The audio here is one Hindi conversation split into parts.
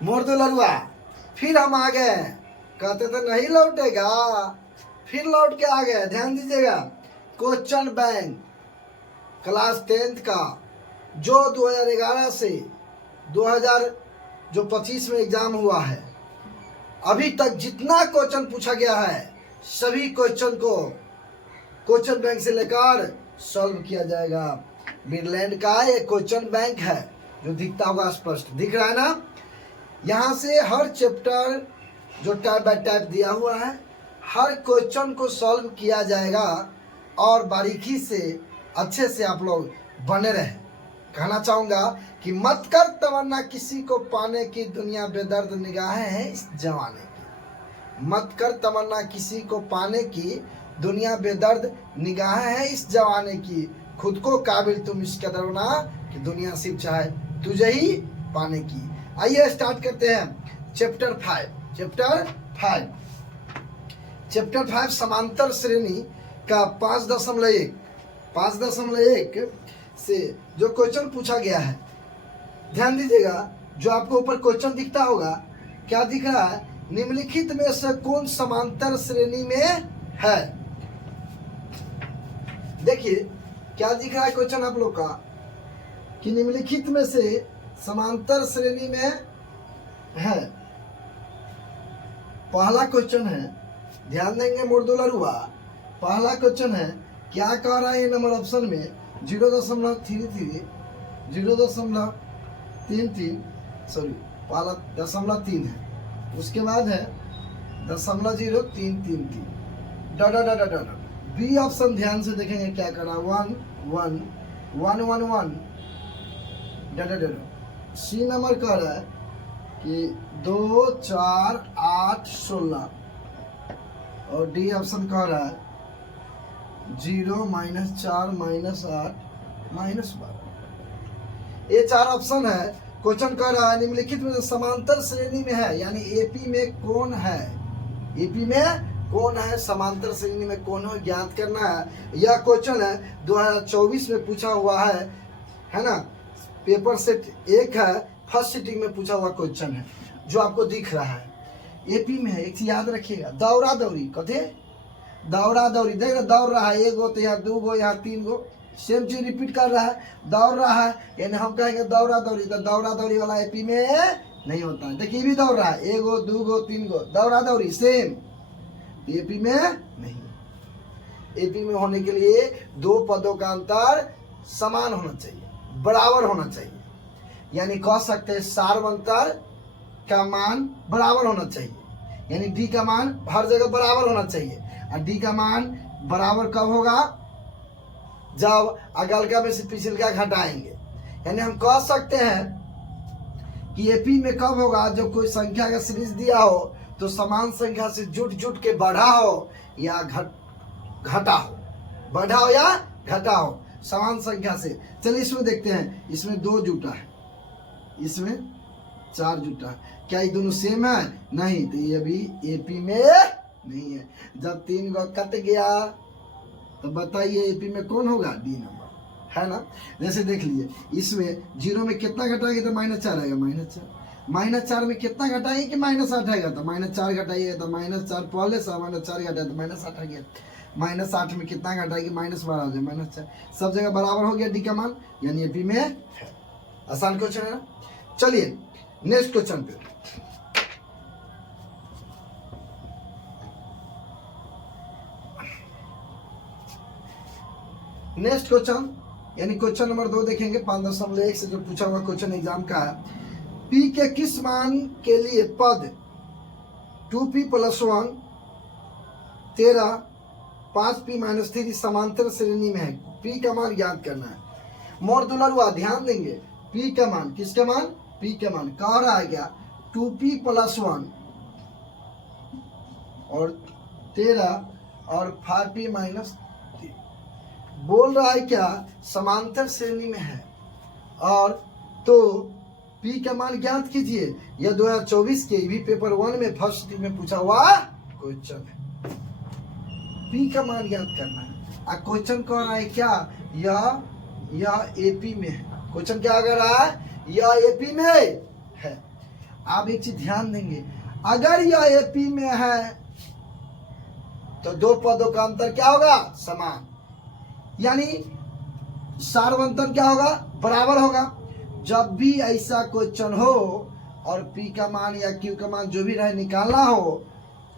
मोड़ दो लड़ुआ। फिर हम आ गए, कहते थे नहीं लौटेगा, फिर लौट के आ गए। ध्यान दीजिएगा, क्वेश्चन बैंक क्लास 10th का जो 2011 से 2025 में एग्जाम हुआ है, अभी तक जितना क्वेश्चन पूछा गया है सभी क्वेश्चन को क्वेश्चन बैंक से लेकर सॉल्व किया जाएगा। मिडलैंड का एक क्वेश्चन बैंक है जो दिखता होगा, स्पष्ट दिख रहा है ना। यहाँ से हर चैप्टर जो टाइप बाय टाइप दिया हुआ है, हर क्वेश्चन को सॉल्व किया जाएगा और बारीकी से अच्छे से आप लोग बने रहे। कहना चाहूँगा कि मत कर तमन्ना किसी को पाने की, दुनिया बेदर्द निगाहें हैं इस जमाने की। मत कर तमन्ना किसी को पाने की, दुनिया बेदर्द निगाहें हैं इस जमाने की। खुद को काबिल तुम इस कदर बना कि दुनिया सिर्फ चाहे तुझे ही पाने की। आइए स्टार्ट करते हैं चैप्टर 5 समांतर श्रेणी का 5.1 से जो क्वेश्चन पूछा गया है। ध्यान दीजिएगा, जो आपको ऊपर क्वेश्चन दिखता होगा, क्या दिख रहा है? निम्नलिखित में से कौन समांतर श्रेणी में है? देखिए क्या दिख रहा है क्वेश्चन आप लोग का, कि निम्नलिखित में से समांतर श्रेणी में है। पहला क्वेश्चन है, ध्यान देंगे मोर्दुलरुआ, पहला क्वेश्चन है, क्या कह रहा है ये नंबर ऑप्शन में 0.33 0.33 सॉरी पहला 0.3 है, उसके बाद है 0.0333 डॉट। बी ऑप्शन ध्यान से देखेंगे क्या करना, 1 1 1 1 1 डॉट। सी नंबर कह रहा है कि 2 4 8 16 और डी ऑप्शन कह रहा है 0 -4 -8 -12। ये चार ऑप्शन है। क्वेश्चन कह रहा है निम्नलिखित में समांतर श्रेणी में है, यानी एपी में कौन है, एपी में कौन है, समांतर श्रेणी में कौन है, ज्ञात करना है। यह क्वेश्चन है 2024 में पूछा हुआ है ना। पेपर सेट 1 है, फर्स्ट सिटिंग में पूछा हुआ क्वेश्चन है जो आपको दिख रहा है। एपी में है, एक चीज याद रखिएगा, दौरा दौरी। कथे दौरा दौरी, देख रहे दौड़ रहा है, 1 गो तो यहाँ 2 गो यहाँ 3 गो, सेम चीज रिपीट कर रहा है, दौड़ रहा है, यानी हम कहेंगे दौरा दौरी। तो दौरा दौरी वाला एपी में नहीं होता है। देखिए भी दौड़ रहा है, 1 गो 2 गो 3 गो, दौरा दौरी सेम, एपी में नहीं। एपी में होने के लिए दो पदों का अंतर समान होना चाहिए, बराबर होना चाहिए, यानी कह सकते हैं सार्वंतर का मान बराबर होना चाहिए, यानी डी का मान हर जगह बराबर होना चाहिए। और डी का मान बराबर कब होगा? जब अगलका में से पिछलका घटाएंगे। यानी हम कह सकते हैं कि एपी में कब होगा? जब कोई संख्या का सीरीज दिया हो तो समान संख्या से जुट के बढ़ा हो या घटा हो, बढ़ा हो या घटा हो, समान संख्या से। चलिए इसमें देखते हैं, इसमें 2 जुटा है, इसमें 4 जुटा है, क्या ये दोनों सेम है? नहीं, तो ये भी एपी में नहीं है। जब 3 को कट गया तो बताइए एपी में कौन होगा? डी नंबर, है ना। जैसे देख लीजिए, इसमें 0 में कितना घटाएंगे तो -4 आएगा, -4 में कितना घटाएंगे कि -8 आएगा, तो -4 घटाइएगा तो -4 पहले से, -4 घटाए तो -8 आ गया। -8 में कितना घटाएंगे? -12 आ जाए, -4, सब जगह बराबर हो गया डी का मान, यानी एपी में है। आसान क्वेश्चन है ना। चलिए नेक्स्ट क्वेश्चन पे, नेक्स्ट क्वेश्चन यानी क्वेश्चन नंबर 2 देखेंगे 5.1 से जो पूछा हुआ क्वेश्चन एग्जाम का है। पी के किस मान के लिए पद 2p + 1 13 5p - 3 समांतर श्रेणी में है? पी का मान ज्ञात करना है। मोर दुलरुआ ध्यान देंगे, पी का मान, किसका मान? पी का मान कह रहा है क्या? 2p + 1 और 13 और 5p - 3 बोल रहा है क्या? समांतर श्रेणी में है। और तो पी का मान ज्ञात कीजिए। यह 2024 के भी पेपर 1 में फर्स्ट सिटिंग में पूछा हुआ क्वेश्चन है। पी का मान ज्ञात करना है। क्वेश्चन कह रहा है क्या? यह एपी में है। क्वेश्चन क्या कर रहा है? यह एपी में है। आप एक चीज ध्यान देंगे, अगर यह एपी में है तो दो पदों का अंतर क्या होगा, समान, यानी सार्वंतर क्या होगा, बराबर होगा। जब भी ऐसा क्वेश्चन हो और पी का मान या क्यू का मान जो भी रहे निकालना हो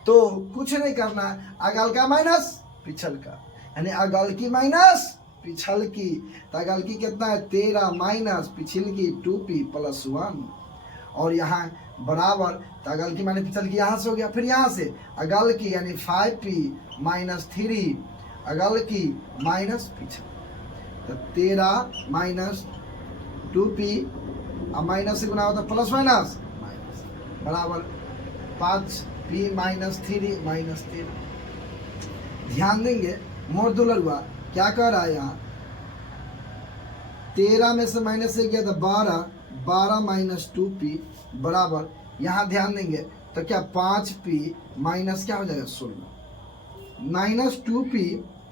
तो कुछ नहीं करना है, अगल का माइनस पिछल का, यानी अगल की माइनस पिछल की। तो अगल की कितना है 13 माइनस पिछल की 2p + 1, और यहाँ बराबर, तो अगल की माइनस पिछल की यहाँ से हो गया, फिर यहाँ से अगल की यानी 5p - 3 अगल की माइनस पिछल, तो 13 माइनस 2p अब माइनस से गुना होता प्लस माइनस माइनस बराबर 5p - 3 - 13। ध्यान देंगे मोर दुलरुआ क्या कह रहा है यहाँ, 13 में से माइनस से गया तो 12, 12 - 2p बराबर, यहाँ ध्यान देंगे तो क्या 5p माइनस क्या हो जाएगा 16 - 2p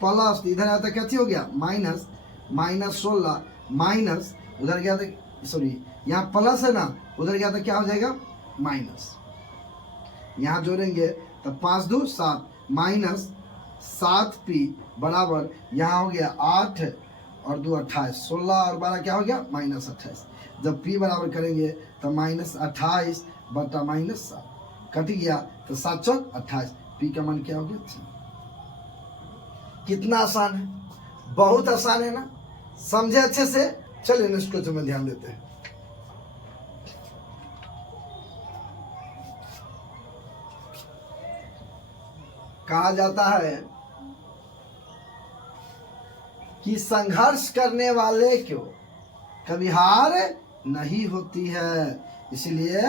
प्लस इधर आता क्या हो गया माइनस, -16 माइनस उधर गया था, सॉरी यहाँ प्लस है ना, उधर गया था क्या हो जाएगा माइनस, यहाँ जोड़ेंगे तो 5 2 7 माइनस 7p बराबर, यहाँ हो गया 8 और 2 28, 16 और 12 क्या हो गया -28। जब p बराबर करेंगे तो -28 बटा -7 कट गया, तो 7 चौक 28, p का मान क्या हो गया। कितना आसान है, बहुत आसान है ना, समझे अच्छे से। चलिए नेक्स्ट क्वेश्चन में ध्यान देते हैं। कहा जाता है कि संघर्ष करने वाले को कभी हार नहीं होती है, इसलिए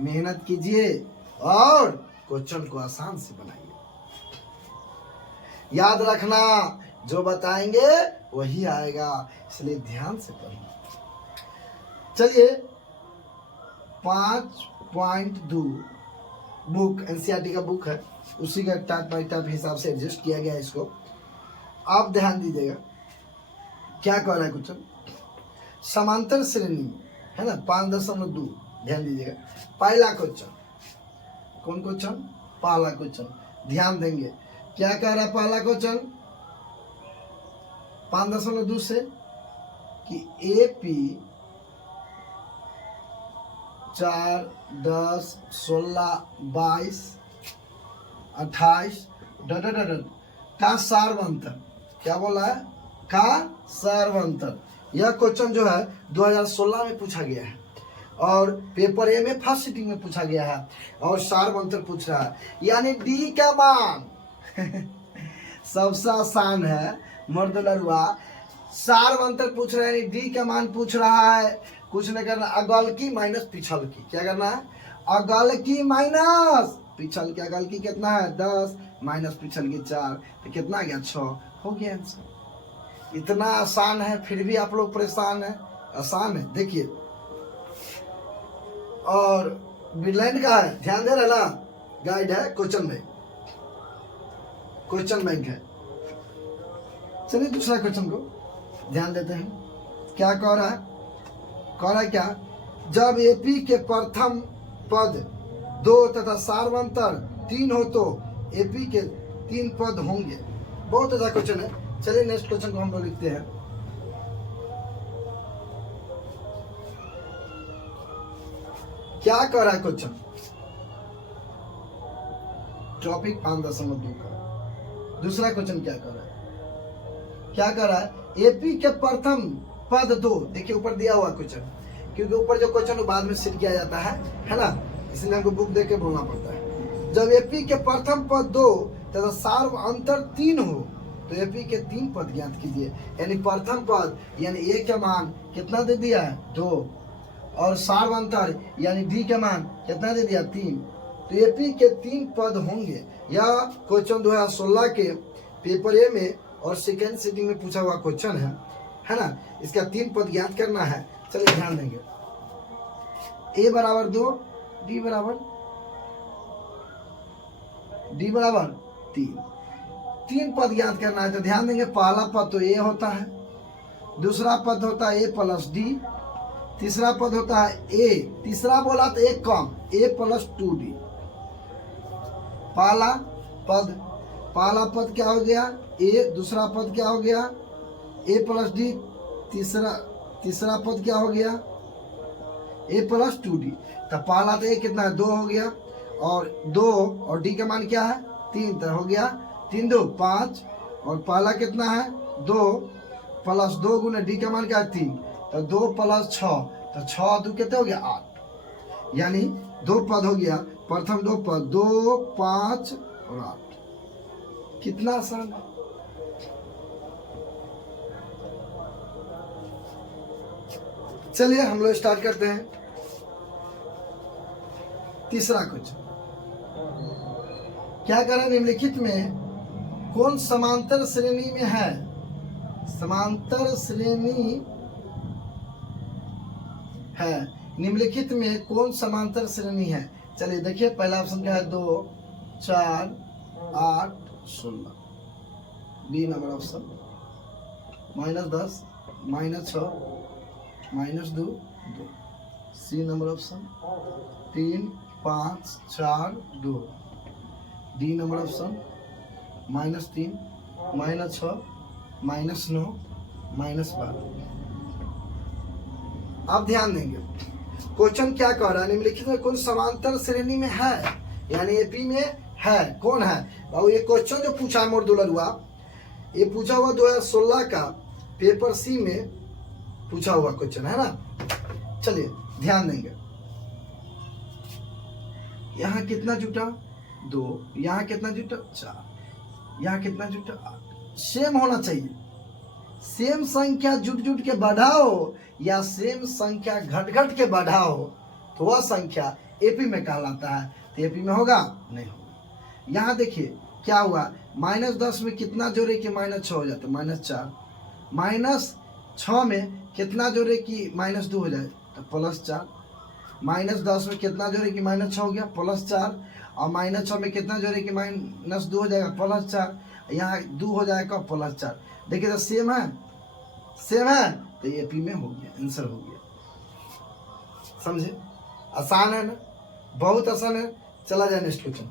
मेहनत कीजिए और क्वेश्चन को आसान से बनाइए। याद रखना जो बताएंगे वही आएगा, इसलिए ध्यान से पढ़ना। चलिए 5.2 बुक एनसीईआरटी का बुक है, उसी का टाइप बाई टाइप हिसाब से एडजस्ट किया गया है इसको। आप ध्यान दीजिएगा क्या कह रहा है क्वेश्चन, समांतर श्रेणी है ना 5.2, ध्यान दीजिएगा। पहला क्वेश्चन, कौन क्वेश्चन, पहला क्वेश्चन, ध्यान देंगे क्या कह रहा है पहला क्वेश्चन 5.2 से कि AP 4 10 16 22 28 का सार्वंतर, क्या बोला है का सार्वंतर। यह क्वेश्चन जो है 2016 में पूछा गया है और पेपर ए में फर्स्ट सिटिंग में पूछा गया है, और सार्वंतर पूछ रहा है, यानी डी का मान सबसे आसान है मर्दलरुआ, सार्वंतर पूछ रहा है, यानी डी का मान पूछ रहा है। कुछ नहीं करना, अगल की माइनस पिछल की, क्या करना है अगल की माइनस पिछल की। अगल की कितना है 10 माइनस पिछल की 4, तो कितना आ गया 6, हो गया आंसर। इतना आसान है फिर भी आप लोग परेशान है, आसान है देखिए। और बिरलैंड का है, ध्यान दे रहे ना, गाइड है क्वेश्चन में, क्वेश्चन बैंक है। चलिए दूसरा क्वेश्चन को ध्यान देते हैं, क्या कह रहा है, कह रहा है क्या, जब एपी के प्रथम पद 2 तथा सार्वंतर 3 हो तो एपी के 3 पद होंगे। बहुत अच्छा क्वेश्चन है। चलिए नेक्स्ट क्वेश्चन को हम लोग लिखते हैं। क्या कर रहा है क्वेश्चन, टॉपिक 5.2 का दूसरा क्वेश्चन क्या कर रहा है, क्या कर रहा है एपी के प्रथम पद 2, देखिए ऊपर दिया हुआ क्वेश्चन, क्योंकि ऊपर जो क्वेश्चन बाद में सेट किया जाता है ना, इसलिए हमको बुक देख के बोलना पड़ता है। जब एपी के प्रथम पद 2 तथा सार्वंतर 3 हो तो एपी के 3 पद ज्ञात कीजिए। यानी प्रथम पद यानी ए का मान कितना दे दिया है 2, और सार्वंतर यानी डी का मान कितना दे दिया 3, तो एपी के 3 पद होंगे। यह क्वेश्चन 2016 के पेपर ए में और सेकेंड सिटिंग में पूछा हुआ क्वेश्चन है ना। इसका 3 पद ज्ञात करना है। चलिए ध्यान देंगे, ए बराबर 2, डी बराबर 3 पद ज्ञात करना है। तो ध्यान देंगे, पहला पद तो ए होता है, दूसरा पद होता है ए प्लस डी, तीसरा पद होता है ए, तीसरा बोला तो एक कम, a प्लस 2d। पहला पद क्या हो गया a, दूसरा पद क्या हो गया a प्लस d, तीसरा पद क्या हो गया a प्लस 2d। तो पहला तो a कितना है 2 हो गया, और 2 और d का मान क्या है 3, तो हो गया 3 2 5, और पहला कितना है 2 प्लस 2 गुना d का मान क्या है 3, तो 2 प्लस 6, तो 6 2 कितने हो गया 8, यानी 2 पद हो गया, प्रथम 2 पद 2 5 और 8। कितना आसान है। चलिए हम लोग स्टार्ट करते हैं तीसरा क्वेश्चन। क्या करें, निम्नलिखित में कौन समांतर श्रेणी में है, समांतर श्रेणी है, निम्नलिखित में कौन समांतर श्रेणी है। चलिए देखिए पहला ऑप्शन क्या है 2 4 8 16, B number option -10 -6 -2 2, C number option 3 5 4 2, D number option -3 -6 -9 -12। आप ध्यान देंगे क्वेश्चन क्या कह रहा है, निम्नलिखित में कौन समांतर श्रेणी में है, यानी एपी में है, कौन है बाबू। ये क्वेश्चन जो पूछा है मोर दुलरुआ, ये पूछा हुआ 2016 का पेपर सी में पूछा हुआ क्वेश्चन है ना। चलिए ध्यान देंगे, यहाँ कितना जुटा 2, यहाँ कितना जुटा 4, यहाँ कितना जुटा 8। सेम होना चाहिए, सेम संख्या जुट जुट के बढ़ाओ या सेम संख्या घट घट के बढ़ाओ तो वह संख्या एपी में कहलाता है। तो एपी में होगा नहीं होगा। यहाँ देखिए क्या हुआ, -10 में कितना जोड़े कि -6 हो जाता है -4, -6 में कितना जोड़े कि -2 हो जाए तो +4, -10 में कितना जोड़े कि -6 हो गया +4, और -6 में कितना जोड़े कि -2 हो जाएगा +4, यहाँ 2 हो जाएगा +4। देखिए तो सेम है, सेम है, तो ये पी में हो गया, आंसर हो गया। समझे, आसान है ना, बहुत आसान है। चला जाए नेक्स्ट क्वेश्चन।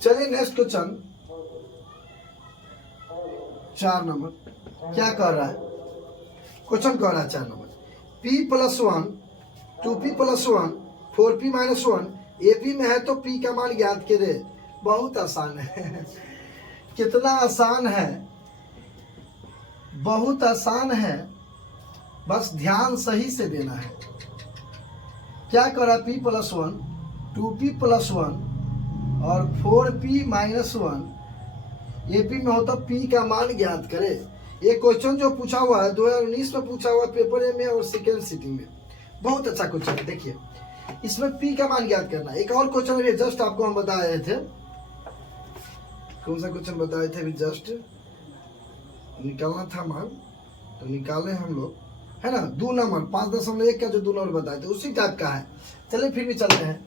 चलिए नेक्स्ट क्वेश्चन 4 नंबर क्या कह रहा है, क्वेश्चन कह रहा है 4 number, p + 1 2p + 1 4p - 1 AP में है तो p का मान ज्ञात करे। बहुत आसान है कितना आसान है, बहुत आसान है, बस ध्यान सही से देना है। क्या करा p + 1 2p + 1 और 4p - 1 एपी में हो तो p का मान ज्ञात करे। ये क्वेश्चन जो पूछा हुआ है 2019 में पूछा हुआ पेपर ए में और सेकेंड सिटिंग में, बहुत अच्छा क्वेश्चन है। देखिए इसमें p का मान ज्ञात करना। एक और क्वेश्चन अभी जस्ट आपको हम बता रहे थे, कौन सा क्वेश्चन बताए थे अभी जस्ट, निकालना था मान तो निकाले हम लोग, है ना। 2 नंबर 5.1 का जो 2 नंबर बताए थे उसी टाइप का है। चलिए फिर भी चलते हैं,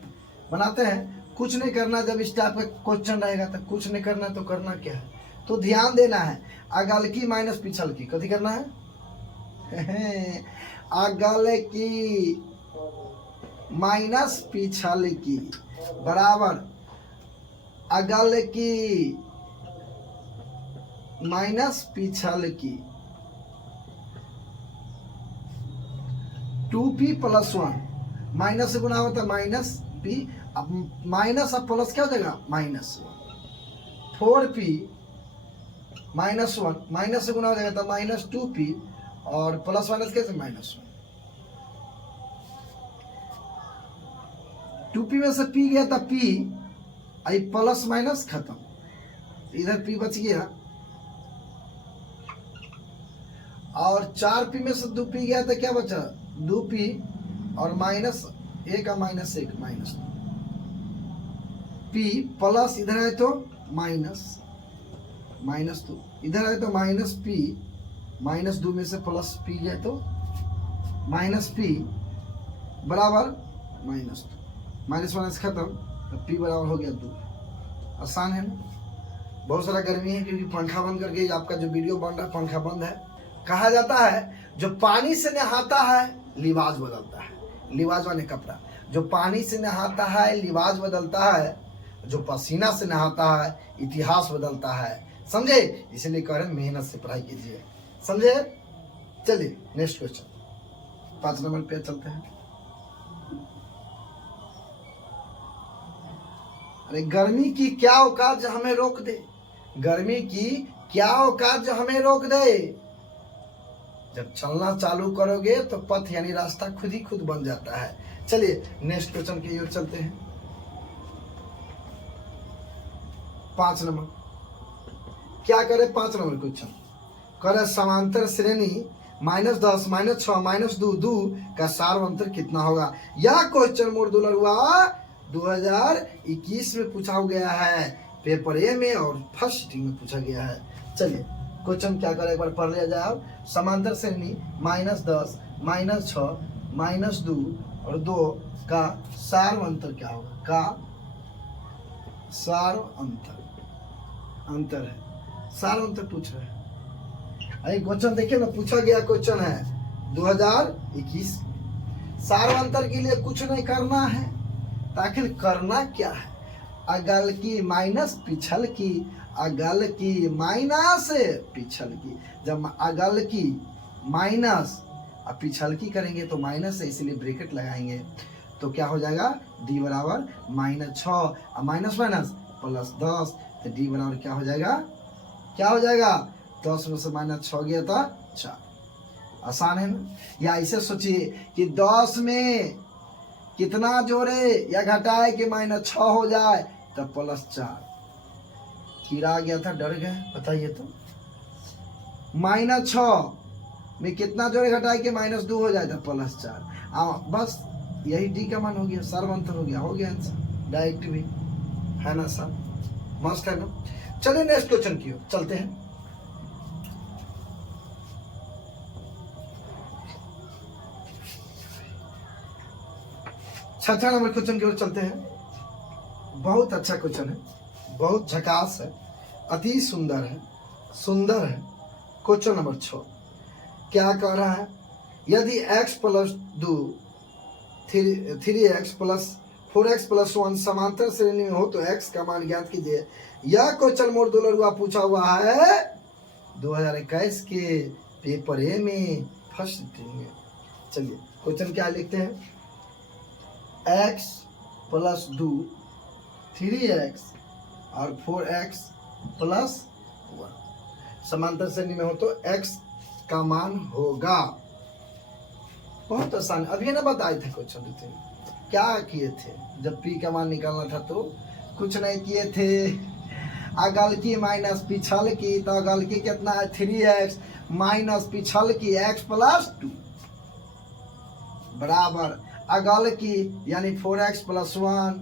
बनाते हैं। कुछ नहीं करना, जब इस टाइप का क्वेश्चन रहेगा तो कुछ नहीं करना, तो करना क्या है, तो ध्यान देना है। अगल की माइनस पिछल की, कथी करना है अगल की माइनस पिछल की बराबर अगल की माइनस पिछल की 2p + 1 माइनस से गुना होता है -p, अब माइनस अब प्लस क्या हो जाएगा -1, 4p - 1 माइनस से गुना हो जाएगा तो -2p और प्लस माइनस कैसे -1, 2p में से p गया था p, आई प्लस माइनस खत्म, इधर p बच गया, और 4p में से 2p गया था, क्या बचा 2p और -1 का -1 -p प्लस इधर है तो -2 इधर है तो -p -2 में से प्लस p गया तो -p बराबर -2 माइनस खत्म तो P बराबर हो गया 2। आसान है ना। बहुत सारा गर्मी है क्योंकि पंखा बंद करके आपका जो वीडियो बन रहा है पंखा बंद है। कहा जाता है जो पानी से नहाता है लिबास बदलता है। लिबास माने कपड़ा। जो पानी से नहाता है लिबास बदलता है, जो पसीना से नहाता है इतिहास बदलता है। समझे? इसलिए कह रहे हैं मेहनत से पढ़ाई कीजिए। समझे? चलिए नेक्स्ट क्वेश्चन 5 नंबर पे चलते हैं। अरे गर्मी की क्या औकात जो हमें रोक दे। गर्मी की क्या औकात जो हमें रोक दे। जब चलना चालू करोगे तो पथ यानी रास्ता खुद ही खुद बन जाता है। चलिए नेक्स्ट क्वेश्चन की ओर चलते हैं। 5 नंबर क्या करे। 5 नंबर क्वेश्चन करे समांतर श्रेणी -10 -6 -2 का सार्वंतर कितना होगा। यह क्वेश्चन मोर दुलरुआ 2021 में पूछा गया है पेपर ए में और फर्स्ट सिटिंग में पूछा गया है। चलिए क्वेश्चन क्या करे एक बार पढ़ लिया जाए। आप समांतर श्रेणी -10 -6 -2 और 2 का सार्वंतर क्या होगा। का सार्वंतर अंतर है। सार्वंतर पूछ रहे हैं। अरे क्वेश्चन देखिए ना, पूछा गया क्वेश्चन है 2021। सार्वंतर के लिए कुछ नहीं करना है। तो आखिर करना क्या है। अगल की माइनस पिछल की, अगल की माइनस पिछल की। जब अगल की माइनस और पिछल की करेंगे तो माइनस है, इसीलिए ब्रैकेट लगाएंगे। तो क्या हो जाएगा d बराबर -6 और माइनस माइनस +10। तो d बराबर क्या हो जाएगा, क्या हो जाएगा 10 में से -6 गया था 4। आसान है ना। या ऐसे सोचिए कि 10 में कितना जोड़े या घटाए कि -6 हो जाए तो +4। कीड़ा गया था, डर गए, बताइए तो। -6 में कितना जोड़े घटाए कि -2 हो जाए तो +4। बस यही डी का मान हो गया, सार्वंतर हो गया आंसर। डायरेक्ट भी है ना सर, मस्त है ना। चलिए नेक्स्ट क्वेश्चन की ओर चलते हैं। छठा नंबर क्वेश्चन की ओर चलते हैं। बहुत अच्छा क्वेश्चन है, बहुत झकास है, अति सुंदर है, सुंदर है। क्वेश्चन नंबर 6 क्या कह रहा है। यदि x + 2 3x + 4x + 1 समांतर श्रेणी में हो तो x का मान ज्ञात कीजिए। यह क्वेश्चन मोर दुलरुआ पूछा हुआ है 2021 के पेपर ए में फर्स्ट सिटिंग में। चलिए क्वेश्चन क्या लिखते हैं। x + 2 3x और 4x + 1 समांतर श्रेणी में हो तो x का मान होगा। बहुत आसान, अभी ना बताए थे क्वेश्चन थे। क्या किए थे जब p का मान निकालना था तो कुछ नहीं किए थे। अगल की माइनस पिछल की, तो अगल की कितना है 3x माइनस पिछल की x + 2 बराबर अगल की यानी 4x + 1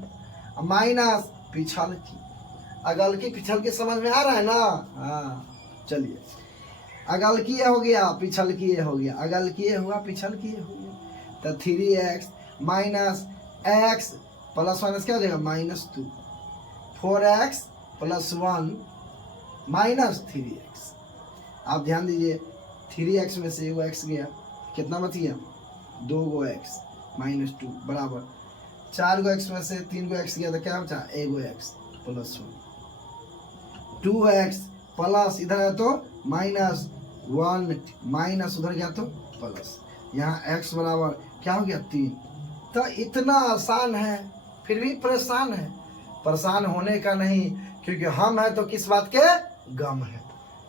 माइनस पिछल की। अगल की पिछल की समझ में आ रहा है ना। हाँ चलिए, अगल की हो गया, पिछल की हो गया, अगल की हुआ, पिछल की हो गया। तो 3x minus x plus minus क्या हो जाएगा -2, 4x + 1 माइनस 3x। आप ध्यान दीजिए 3x में से एगो x गया, कितना बच गया 2 गो x -2 बराबर 4 गो x में से 3 गो x गया तो क्या बचा 1 गो x + 1 2x प्लस इधर है तो -1 माइनस उधर गया तो प्लस, यहाँ x बराबर क्या हो गया 3। तो इतना आसान है फिर भी परेशान है। परेशान होने का नहीं, क्योंकि हम हैं तो किस बात के गम है।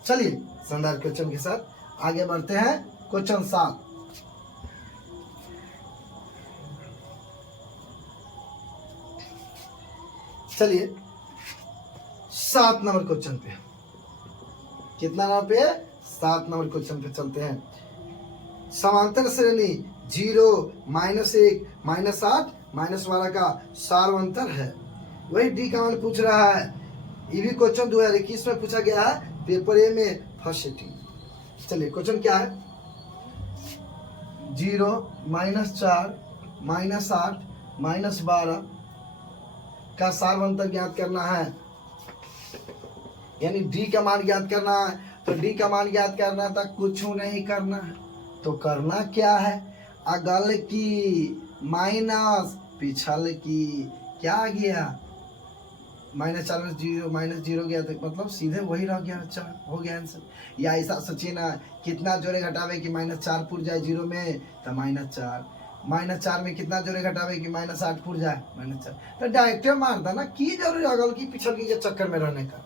चलिए शानदार क्वेश्चन के साथ आगे बढ़ते हैं। क्वेश्चन 7 चलिए 7 नंबर क्वेश्चन पे, कितना नंबर पे 7 नंबर क्वेश्चन पे चलते हैं। समांतर श्रेणी 0 -1 -8 -12 का सार्वंतर है। वही डी का मान पूछ रहा है। ये भी क्वेश्चन 2021 में पूछा गया है पेपर ए में फर्स्ट सिटिंग। चलिए क्वेश्चन क्या है। 0 -4 -8 -12 का सार्वंतर ज्ञात करना है, यानी डी का मान ज्ञात करना है। तो डी का मान ज्ञात करना था, कुछ नहीं करना है। तो करना क्या है, अगल की माइनस पिछल की, क्या आ गया -4 में 0 -0 गया, तो मतलब सीधे वही रह गया, अच्छा हो गया आंसर। या ऐसा सोचिए ना, कितना जोड़े घटावे कि -4 पुर जाए 0 में, तो -4, -4 में कितना जोड़े घटावे कि -8 पुर जाए -4। तो डायरेक्ट मार था ना, की जरूरी अगल की पिछल की के चक्कर में रहने का,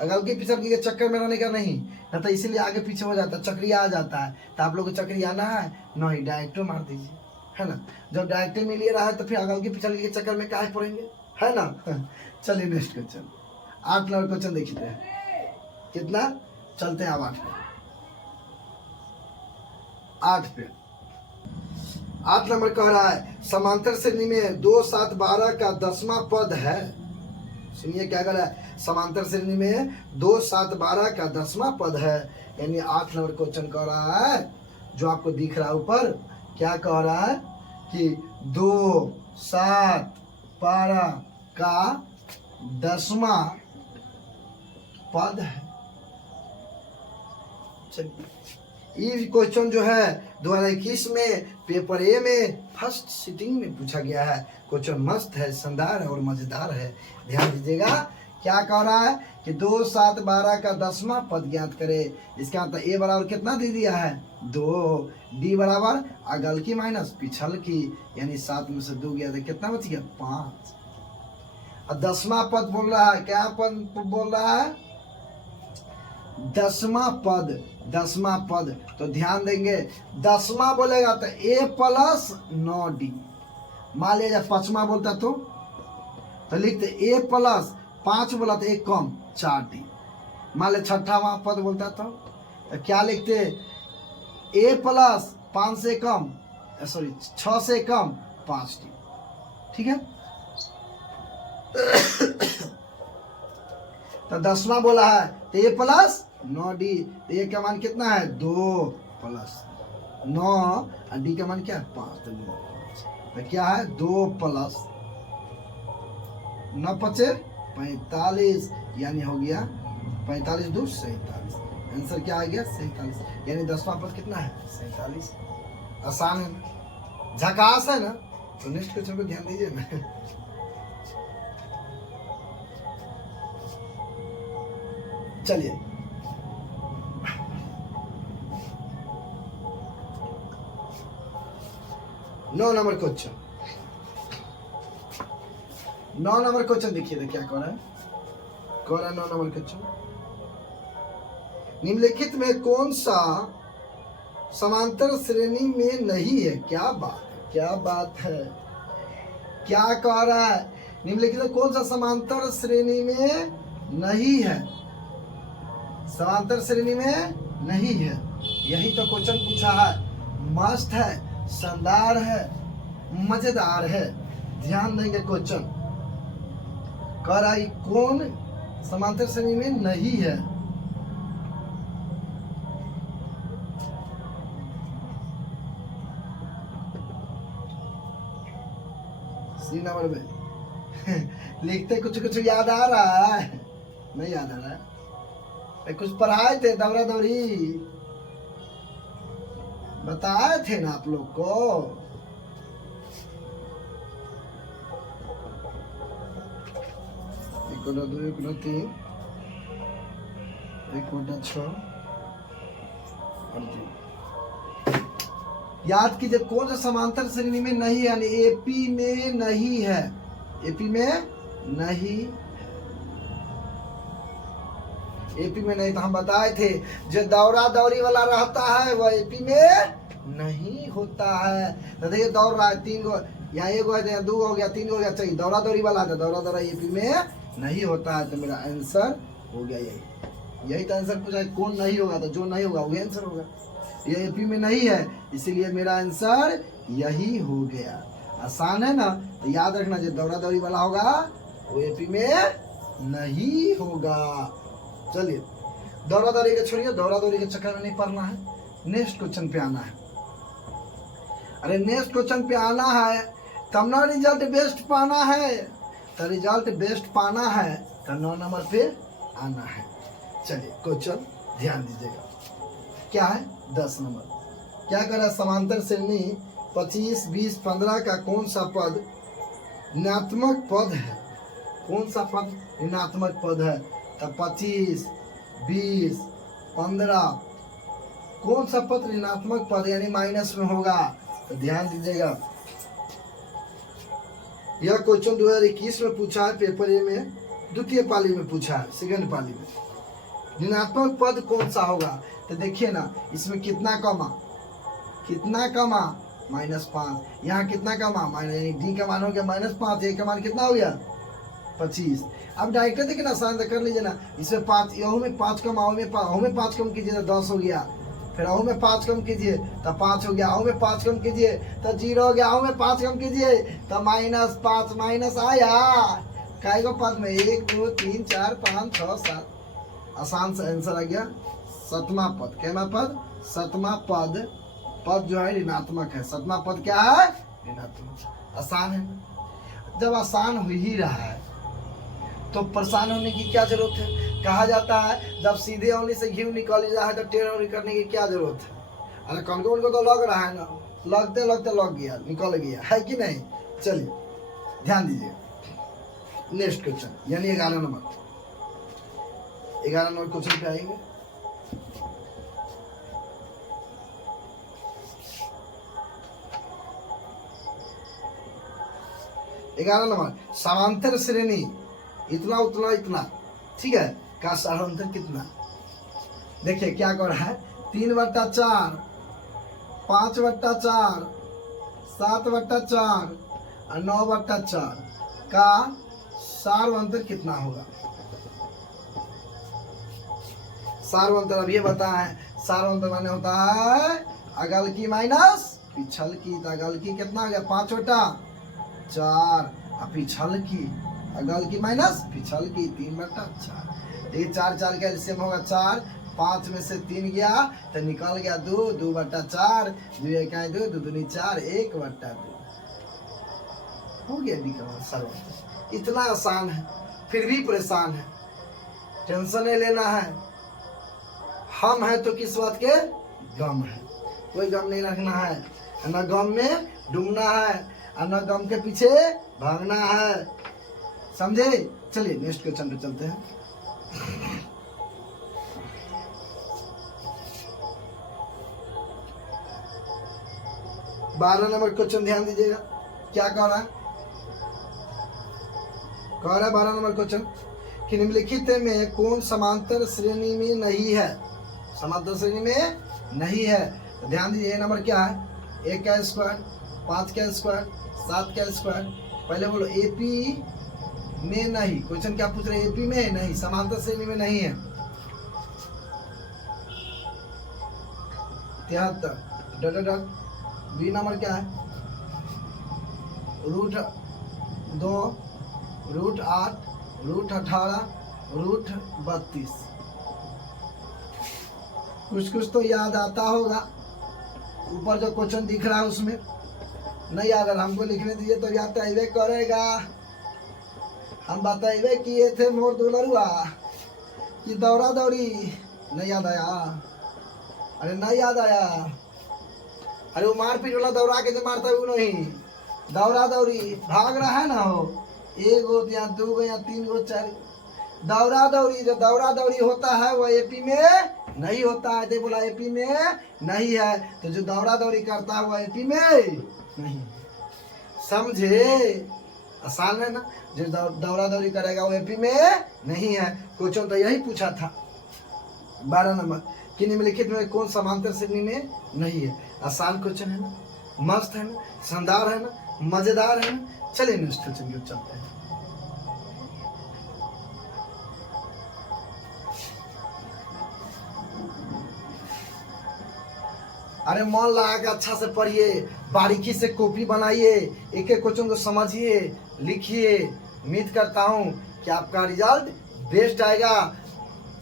अगल की पिछल की के चक्कर में रहने का नहीं, ना तो इसीलिए आगे पीछे हो जाता, चक्री आ जाता है। तो आप लोग को चक्री आना है नहीं, डायरेक्ट मार दीजिए, है ना। जब डायरेक्ट मिल रहा है तो फिर अगल की पिछल की के चक्कर में काहे पड़ेंगे, है ना। चलिए नेक्स्ट क्वेश्चन, 8 नंबर क्वेश्चन देखते हैं कितना, चलते हैं अब 8 पे। 8 नंबर कह रहा है समांतर श्रेणी में 2, 7, 12 का 10वां पद है। सुनिए क्या कह रहा है, समांतर श्रेणी में 2, 7, 12 का 10वां पद है। यानी 8 नंबर क्वेश्चन कह रहा है, जो आपको दिख रहा है ऊपर, क्या कह रहा है कि 2, 7, 12 का 10वां पद है। ये क्वेश्चन जो है 2021 में पेपर ए में फर्स्ट सिटिंग में पूछा गया है। क्वेश्चन मस्त है, शानदार है और मजेदार है, ध्यान दीजिएगा। क्या कह रहा है कि 2, 7, 12 का 10वां पद ज्ञात करे। इसका मतलब ए बराबर कितना दे दिया है 2, डी बराबर अगल की माइनस पिछल की, यानी 7 में से 2 गया तो कितना बच गया 5। और 10वां पद बोल रहा है, क्या पद बोल रहा है 10वां पद, 10वां पद। तो ध्यान देंगे 10वां बोलेगा तो a + 9d। मान लिया 5वां बोलता तो लिखते a + 5 बोला तो 1 कम 4d। मान ले 6वां पद बोलता तो क्या लिखते a + 5 से कम, सॉरी 6 से कम 5d, ठीक है। तो 10वां बोला है तो a + 9d, तो a का मान कितना है 2 + 9 और d का मान क्या है 5। तो क्या है 2 + 9 × 5 = 45, यानी हो गया 45 × 2 = 47। आंसर क्या आ गया 47, यानी 10वां पद कितना है 47। आसान है ना, झकास है ना। तो नेक्स्ट क्वेश्चन पे ध्यान दीजिए ना। चलिए 9 नंबर क्वेश्चन, 9 नंबर क्वेश्चन देखिए क्या कह रहा है, 9 नंबर क्वेश्चन, निम्नलिखित में कौन सा समांतर श्रेणी में नहीं है। क्या बात है, क्या बात है, क्या कह रहा है, निम्नलिखित में कौन सा समांतर श्रेणी में नहीं है, समांतर श्रेणी में नहीं है। यही तो क्वेश्चन पूछा है, मस्त है, शानदार है, मजेदार है। ध्यान देंगे क्वेश्चन कह रहा है कौन समांतर श्रेणी में नहीं है। सी नंबर में लिखते कुछ कुछ याद आ रहा है, नहीं याद आ रहा है, कुछ पढ़ाए थे दौरा दौरी बताए थे ना आप लोग को। एक कोटा 2, एक कोटा 3, एक कोटा 6 और 3। याद कीजिए कौन सा समांतर श्रेणी में नहीं है, यानी एपी में नहीं है, एपी में नहीं, एपी में नहीं। तो हम बताए थे जो दौरा दौरी वाला रहता है वह एपी में नहीं होता है। तो देखिए दौड़ रहा है 3 गो, यहाँ 1 गो है, यहाँ 2 हो गया, 3 हो गया, चाहिए दौरा दौरी वाला था, दौरा दौरा एपी में नहीं होता है। तो मेरा आंसर हो गया यही तो आंसर पूछा है, कौन नहीं होगा, तो जो नहीं होगा वही आंसर होगा। ये एपी में नहीं है, इसीलिए मेरा आंसर यही हो गया। आसान है ना। तो याद रखना जो दौरा दौरी वाला होगा वो एपी में नहीं होगा। चलिए दौरा दौरी के छोड़िए, दौरा दौरी के चक्कर में नहीं पढ़ना है, नेक्स्ट क्वेश्चन पे आना है। अरे नेक्स्ट क्वेश्चन पे आना है तब ना रिजल्ट बेस्ट पाना है। तो रिजल्ट बेस्ट पाना है तो 9 नंबर पे आना है। चलिए क्वेश्चन ध्यान दीजिएगा, क्या है 10 नंबर। क्या करा, समांतर श्रेणी 25, 20, 15 का कौन सा पद ऋणात्मक पद है? कौन सा पद ऋणात्मक पद है? तो 25, 20, 15 कौन सा पद ऋणात्मक पद यानी माइनस में होगा? तो ध्यान दीजिएगा, यह क्वेश्चन 2021 में पूछा है, पेपर ए में द्वितीय पाली में पूछा है, सेकंड पाली में। ऋणात्मक पद कौन सा होगा? तो देखिए ना, इसमें कितना कमा -5, यहाँ कितना कमा माइनस, डी का मान हो गया -5, ए का मान कितना हो गया 25। अब डायरेक्ट देखिए ना, आसान कर लीजिए ना, इसमें 5, यहू में 5 कम, आहू में 5 कम कीजिए तो 10 हो गया, फिर आहू में 5 कम कीजिए तो 5 हो गया, आहू में 5 कम कीजिए तो 0 हो गया, आहू में 5 कम कीजिए तो -5 माइनस आया। काय गो पद में 1 2 3 4 5 6 7, आसान सा आंसर आ गया 7वां पद। क्या पद? 7वां पद। पद जो है ऋणात्मक है। 7वां पद क्या है? ऋणात्मक। आसान है। जब आसान हो ही रहा है तो परेशान होने की क्या जरूरत है? कहा जाता है जब सीधे उंगली से घी निकल रहा है तो टेढ़ी उंगली करने की क्या जरूरत है? अरे कौन को तो लग रहा है ना, लगते लगते लग गया, निकल गया है कि नहीं। चलिए ध्यान दीजिए, नेक्स्ट क्वेश्चन यानी 11 नंबर क्वेश्चन पे आएंगे। समांतर श्रेणी इतना उतना इतना, ठीक है, का समांतर कितना? देखिए क्या कर रहा है, 3/4, 5/4, 7/4 और 9/4 का सार्वंतर कितना होगा? सार्वंतर अब ये बता है, सार्वंतर माने होता है अगल की माइनस पिछल की। तो अगल की कितना हो गया 5/4 और पिछल की, अगल की माइनस पिछल की 3/4। ये 4 का एलसीएम होगा 4, 5 में से 3 गया तो निकल गया 2, 2/4, 2 1 2, 2 दूनी 4, 1/2 हो गया निकल सार्वंतर। इतना आसान है, फिर भी परेशान है, टेंशन नहीं लेना है। हम है तो किस बात के? गम है, कोई गम नहीं रखना है, न गम में डूबना है और न गम के पीछे भागना है, समझे। चलिए नेक्स्ट क्वेश्चन पे चलते हैं। बारह नंबर क्वेश्चन ध्यान दीजिएगा, क्या कह रहा है? कह रहा है 12 नंबर क्वेश्चन कि निम्नलिखित में कौन समांतर श्रेणी में नहीं है? समांतर श्रेणी में नहीं है। तो ध्यान दीजिए, नंबर क्या है? 1 का स्क्वायर, 5 का स्क्वायर, 7 का स्क्वायर। पहले बोलो एपी में नहीं। क्वेश्चन क्या पूछ रहे हैं? एपी में नहीं, समांतर श्रेणी में नहीं है। 73 बी नंबर क्या है? √2, √8, √18, √32। कुछ तो याद आता होगा। ऊपर जो क्वेश्चन दिख रहा है उसमें नहीं याद, अगर हमको लिखने दीजिए तो याद तो अबे करेगा। हम बताइए किए थे मोर दुलरुआ कि दौड़ा दौड़ी, नहीं याद आया? अरे नहीं याद आया? अरे वो मारपीट वाला दौड़ा के जो मारता है वो नहीं, दौड़ा दौड़ी भाग रहा है ना, हो 1 गो या 2 गो या 3 गो 4 गो। दौड़ा दौड़ी, जो दौड़ा दौड़ी होता है वो एपी में नहीं होता है। तो बोला एपी में नहीं है, तो जो दौड़ा दौड़ी करता है वो एपी में नहीं। समझे? आसान है ना, जो दौड़ा दौड़ी करेगा वो एपी में नहीं है। क्वेश्चन तो यही पूछा था 12 नंबर कि निम्नलिखित में कौन समांतर श्रेणी में नहीं है। आसान क्वेश्चन है ना, मस्त है ना, शानदार है ना, मजेदार है ना। चलिए नेक्स्ट क्वेश्चन की चलते हैं। अरे मन लगा के अच्छा से पढ़िए, बारीकी से कॉपी बनाइए, एक एक क्वेश्चन को समझिए, लिखिए। उम्मीद करता हूँ कि आपका रिजल्ट बेस्ट आएगा।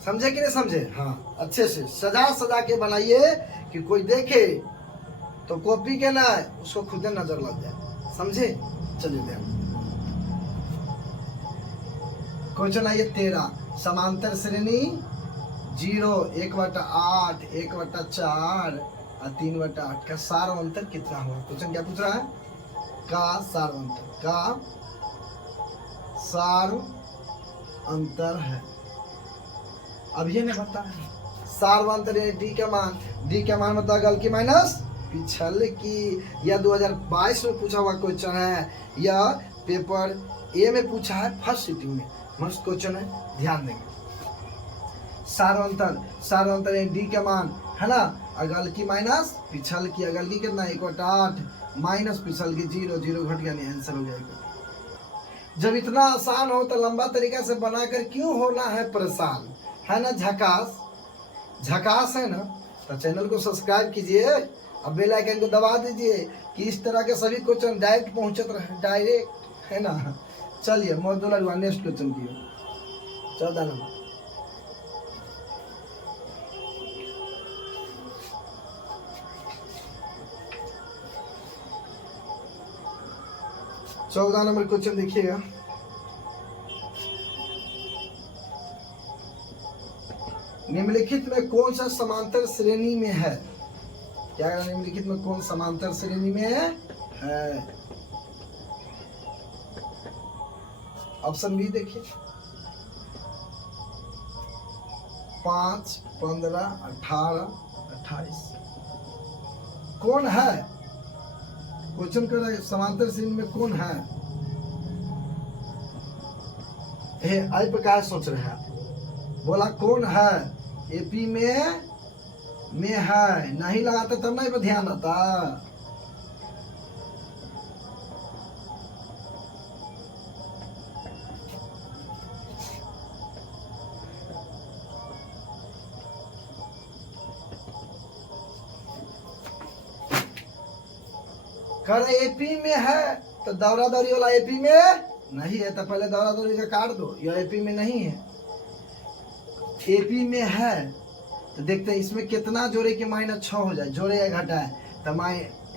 समझे कि नहीं समझे? हाँ, अच्छे से सजा के बनाइए कि कोई देखे तो कॉपी के ना, उसको खुद नजर लग जाए। समझे? चलिए ध्यान। 13 नंबर क्वेश्चन ध्यान दीजिएगा, क्या कह रहा है? क्वेश्चन है ये 13, समांतर श्रेणी 0, 1/8, 1/4 और 3/8 का सार अंतर कितना हुआ। क्वेश्चन क्या पूछ रहा है, का सार अंतर, का सार अंतर है। अब ये नहीं बता सार अंतर है डी का मान, डी का मान मतलब अगल की माइनस पिछल की। यह 2022 में पूछा हुआ क्वेश्चन है, यह पेपर ए में पूछा है फर्स्ट सिटिंग में, मस्त क्वेश्चन है, ध्यान देंगे। सार अंतर है डी का मान है ना, अगल की माइनस पिछल की, अगल की कितना 1/8 माइनस पिछल की 0, 0 घट गया, नहीं आंसर हो जाएगा। जब इतना आसान हो तो लंबा तरीका से बनाकर क्यों होना है परेशान, है ना। झकास है ना। तो चैनल को सब्सक्राइब कीजिए, अब बेल आइकन को दबा दीजिए कि इस तरह के सभी क्वेश्चन डायरेक्ट पहुंचत रहे, डायरेक्ट, है ना। चलिए मॉड्यूलर नेक्स्ट क्वेश्चन की 14 नंबर। चौदह नंबर क्वेश्चन देखिएगा। निम्नलिखित में कौन सा समांतर श्रेणी में है, क्या निम्नलिखित में कौन समांतर श्रेणी में है। ऑप्शन बी देखिए, 5, 15, 18, 28 कौन है। क्वेश्चन कर रहे समांतर श्रेणी में कौन है। आई प्रकार सोच रहे हैं, बोला कौन है, एपी में है, नहीं लगाता तब नहीं पर ध्यान आता। कर एपी में है तो दौरा दौरी वाला एपी में नहीं है, तो पहले दौरा दौरी का काट दो, यह एपी में नहीं है। एपी में है तो देखते हैं इसमें कितना जोड़े के -6 हो जाए, जोड़े या घटाए तो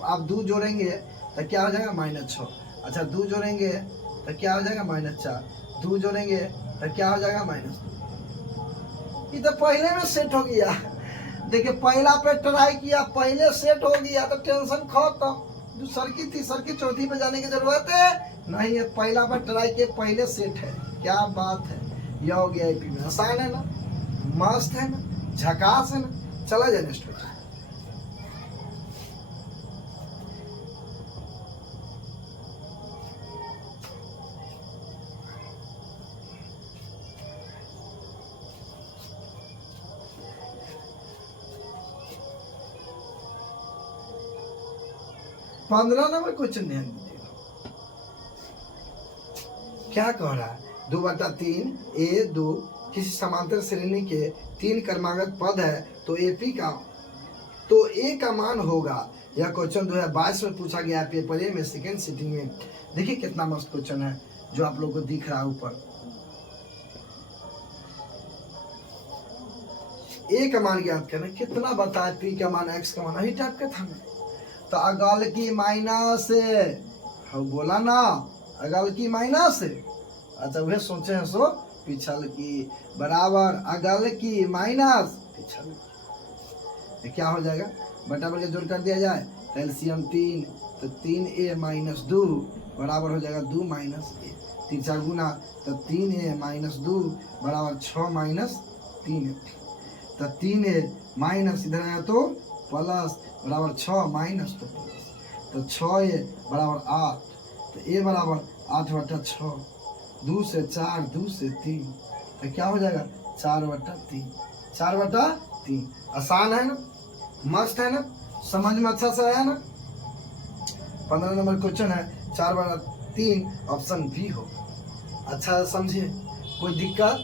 आप 2 जोड़ेंगे तो क्या हो जाएगा -6। अच्छा 2 जोड़ेंगे तो क्या हो जाएगा -4, 2 जोड़ेंगे तो क्या हो जाएगा -2। ये तो पहले में सेट हो गया। देखिए पहला पे ट्राई किया, पहले सेट हो गया तो टेंशन खत्म। दूसर की तीसर की चौथी पे जाने की जरूरत है नहीं है, पहला पर ट्राई के पहले सेट है। क्या बात है, यह हो गया एपी में। आसान है ना, मस्त है ना, झकास है ना। चला जाए नेक्स्ट क्वेश्चन। पंद्रह नंबर क्वेश्चन ध्यान दीजिएगा, क्या कह रहा है। 2/3 A2 किसी समांतर श्रेणी के 3 क्रमागत पद है तो A का मान होगा। यह क्वेश्चन 2022 में पूछा गया पेपर ए में सेकेंड सिटिंग में। देखिए कितना मस्त क्वेश्चन है जो आप लोगों को दिख रहा है ऊपर। ए का मान ज्ञात करना, कितना बताए, पी का मान, एक्स का मान, वही टाइप का था। तो अगल की माइनस, बोला ना अगल की माइनस, अच्छा वह सोचे हैं सो पिछल की बराबर अगल की माइनस पिछल की। क्या हो जाएगा, बराबर के जोड़ कर दिया जाए तो एलसीएम 3, तो 3A - 2 बराबर हो जाएगा 2 - A। 3 4 गुना तो 3A - 2 बराबर 6 - 3। तो 3A माइनस इधर आया तो प्लस बराबर 6 तो प्लस, तो 6A बराबर 8, तो A बराबर 8/6, 2 से 4, 2 से 3, तो क्या हो जाएगा 4/3, 4/3। आसान है ना, मस्त है ना, समझ में अच्छा से आया ना। 15 नंबर क्वेश्चन है 4/3, ऑप्शन बी हो। अच्छा समझिए, कोई दिक्कत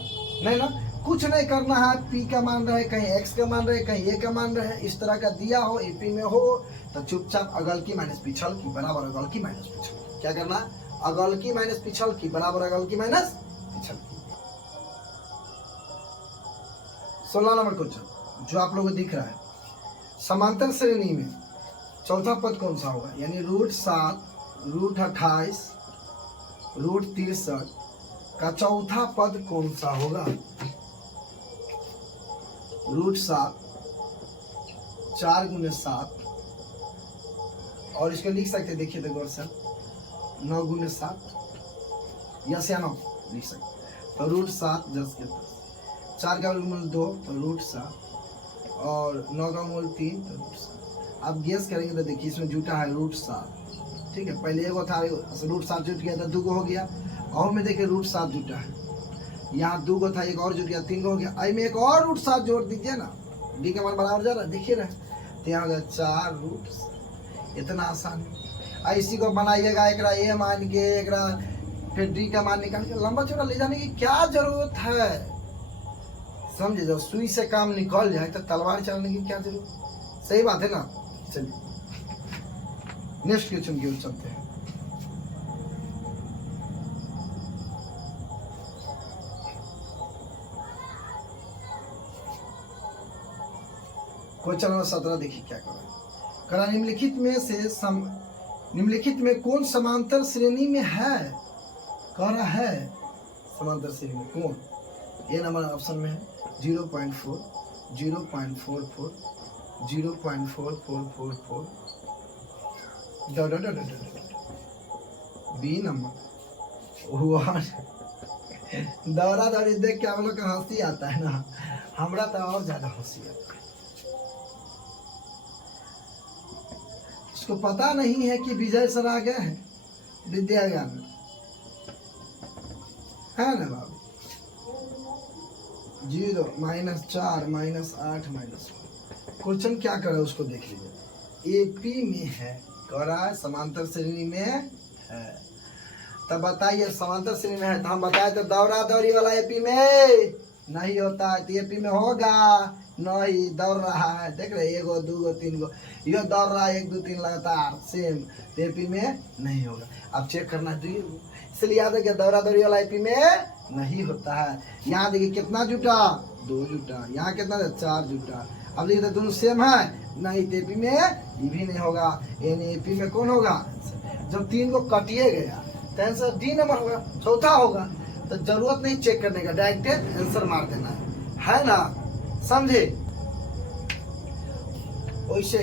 नहीं ना, कुछ नहीं करना है। पी का मान रहे, कहीं एक्स का मान रहे, कहीं ए का मान रहे, इस तरह का दिया हो, एपी में हो तो चुपचाप अगल की माइनस पिछल की बराबर अगल की माइनस पिछल की। क्या करना, अगल की माइनस पिछल की बराबर अगल की माइनस पिछल की। 16 नंबर क्वेश्चन जो आप लोगों को दिख रहा है, समांतर श्रेणी में चौथा पद कौन सा होगा, यानी √7, √28, √63, का चौथा पद कौन सा होगा? √7, 4 × 7, और इसको लिख सकते, देखिए तो गौर से, 9 × 7, यस या नो लिख सकते। तो √7 10 के 10, 4 का मूल 2 तो √7, और 9 का मूल 3 तो √7। आप गेस करेंगे तो देखिए इसमें जुटा है √7, ठीक है। पहले एगो था, √7 जुट गया था, 2 गो हो गया, और में देखिए √7 जुटा है, यहाँ 2 गो था, एक और जुट गया, 3 गो हो गया, आई में एक और √7 जोड़ दीजिए ना, डी का मान बराबर जा रहा है, देखिए ना, तो यहाँ हो गया 4√7। इतना आसान है। इसी को बनाइएगा, एक ए मान के, एक फिर डी का मान निकाल के, लंबा चौड़ा ले जाने की क्या जरूरत है, समझे? जब सुई से काम निकल जाए तो तलवार चलाने की क्या जरूरत, सही बात है ना। चलिए नेक्स्ट क्वेश्चन की ओर चलते हैं। क्वेश्चन नंबर 17 देखिए क्या करा। निम्नलिखित में कौन समांतर श्रेणी में है? कह रहा है समांतर श्रेणी में कौन? ए नंबर ऑप्शन में है 0.4, 0.44, 0.4444, बी नंबर 1। दौरा दौड़ी देख के हम लोग का हंसी आता है ना, हमरा तो और ज्यादा हंसी आता है। इसको पता नहीं है कि विजय सर आ गए हैं विद्या ज्ञान में, है ना बाबू? 0 -4 -8 -1। क्वेश्चन क्या कर रहा है उसको देख लीजिए। एपी में है, कह रहा है समांतर श्रेणी में है, तब बताइए समांतर श्रेणी में है, तो हम बताए तो दौरा दौड़ी वाला एपी में नहीं होता है, तो एपी में होगा नहीं, दौड़ रहा है, देख रहे 1 2 3 ये दौड़ रहा है 1 2 3 लगातार सेम, तो एपी में नहीं होगा। अब चेक करना चाहिए, इसलिए याद है कि दौरा दौड़ी वाला एपी में नहीं होता है। यहाँ देखिए कितना जुटा, 2 जुटा, यहाँ कितना 4 जुटा। अब देखिए तो दोनों सेम है, नहीं तो एपी में ये भी नहीं होगा, यानी एपी में कौन होगा? जब 3 को कटिए गया तो आंसर डी नंबर होगा, चौथा होगा। तो जरूरत नहीं चेक करने का, डायरेक्ट आंसर मार देना है ना, समझे? वैसे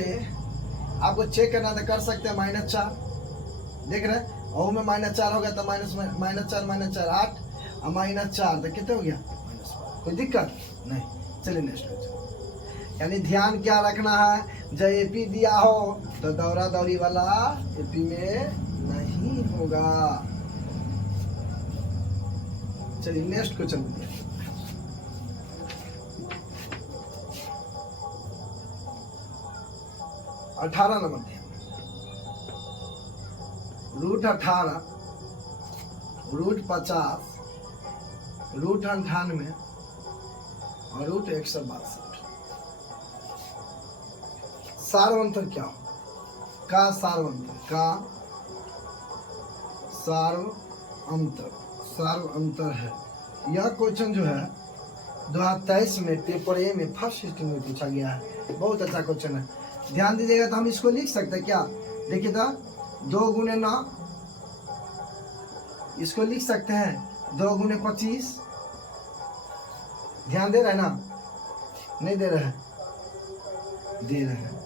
आपको चेक करना तो कर सकते हैं, -4 देख रहे हैं, और में -4 होगा तो -4 8, और -4 तो कितने हो गया? -12। कोई दिक्कत नहीं। चलिए नेक्स्ट क्वेश्चन। यानी ध्यान क्या रखना है, जब एपी दिया हो तो दौरा दौड़ी वाला एपी में नहीं होगा। चलिए नेक्स्ट क्वेश्चन। 18 नंबर ध्यान, √18, √50, √98 और √162। सार्वंतर क्या हो? का सार्वंतर, का सार्व अंतर है। यह क्वेश्चन जो है 2023 में पेपर ए में फर्स्ट सिस्टम में पूछा गया है, बहुत अच्छा क्वेश्चन है, ध्यान दीजिएगा। तो हम इसको लिख सकते हैं क्या? देखिए तो 2 × 9, इसको लिख सकते हैं 2 × 25। ध्यान दे रहे हैं ना, नहीं दे रहे हैं? दे रहे हैं।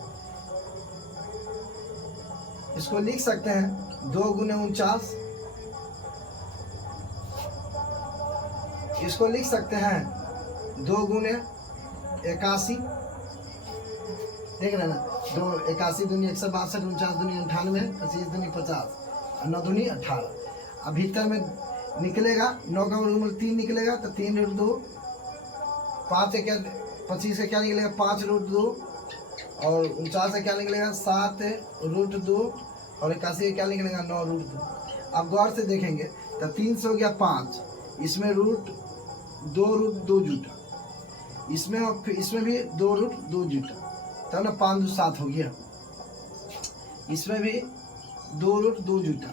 इसको लिख सकते हैं 2 × 49, इसको लिख सकते हैं 2 × 81, देख रहे हैं ना, 2 81 दूनी 162, 49 दूनी 98, 25 दूनी 50, और 9 दूनी 18। अब भीतर में निकलेगा 9 का रूट 3 निकलेगा, तो 3√2, 5 से क्या 25 से क्या निकलेगा 5√2, और 49 से क्या निकलेगा 7√2, और 81 से क्या निकलेगा 9√2। अब गौर से देखेंगे तो 3 से हो गया 5, इसमें √2 जुटा, इसमें भी 2√2 जुटा, तब ना 5 2 7 हो गया, इसमें भी 2√2 जुटा,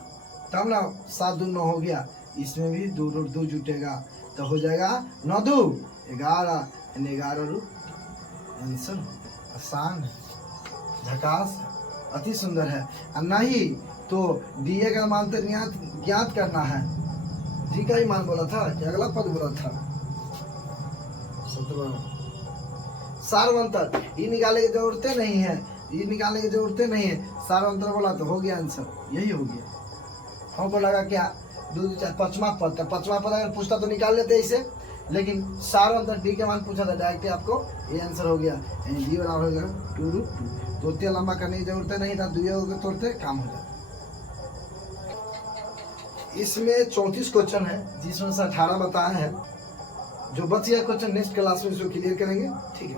तब ना 7 2 9 हो गया, इसमें भी 2√2 जुटेगा, तो हो जाएगा 9 2 11, 11 आंसर। आसान है, झकास है, अति सुंदर है। और नहीं तो दिए का मान तो ज्ञात करना है, जी का ही मान बोला था कि अगला पद बोला था? 17। सार्वंतर, ये निकालने की जरूरतें नहीं है, ये निकालने की जरूरतें नहीं है, सार्वंतर बोला तो हो गया आंसर, यही हो गया। हमको लगा क्या पांचवा पद था, पांचवा पद अगर पूछता तो निकाल लेते इसे, लेकिन सार्वंतर डी के मान पूछा था डायरेक्ट, आपको ये आंसर हो गया। डी बराबर हो गया 2√2। तो इतना लंबा करने की जरूरत नहीं था, दुइयों को तोड़ते काम हो जाता। इसमें 34 क्वेश्चन है, जिसमें से 18 बताए हैं। जो बच गया क्वेश्चन नेक्स्ट क्लास में इसको क्लियर करेंगे, ठीक है।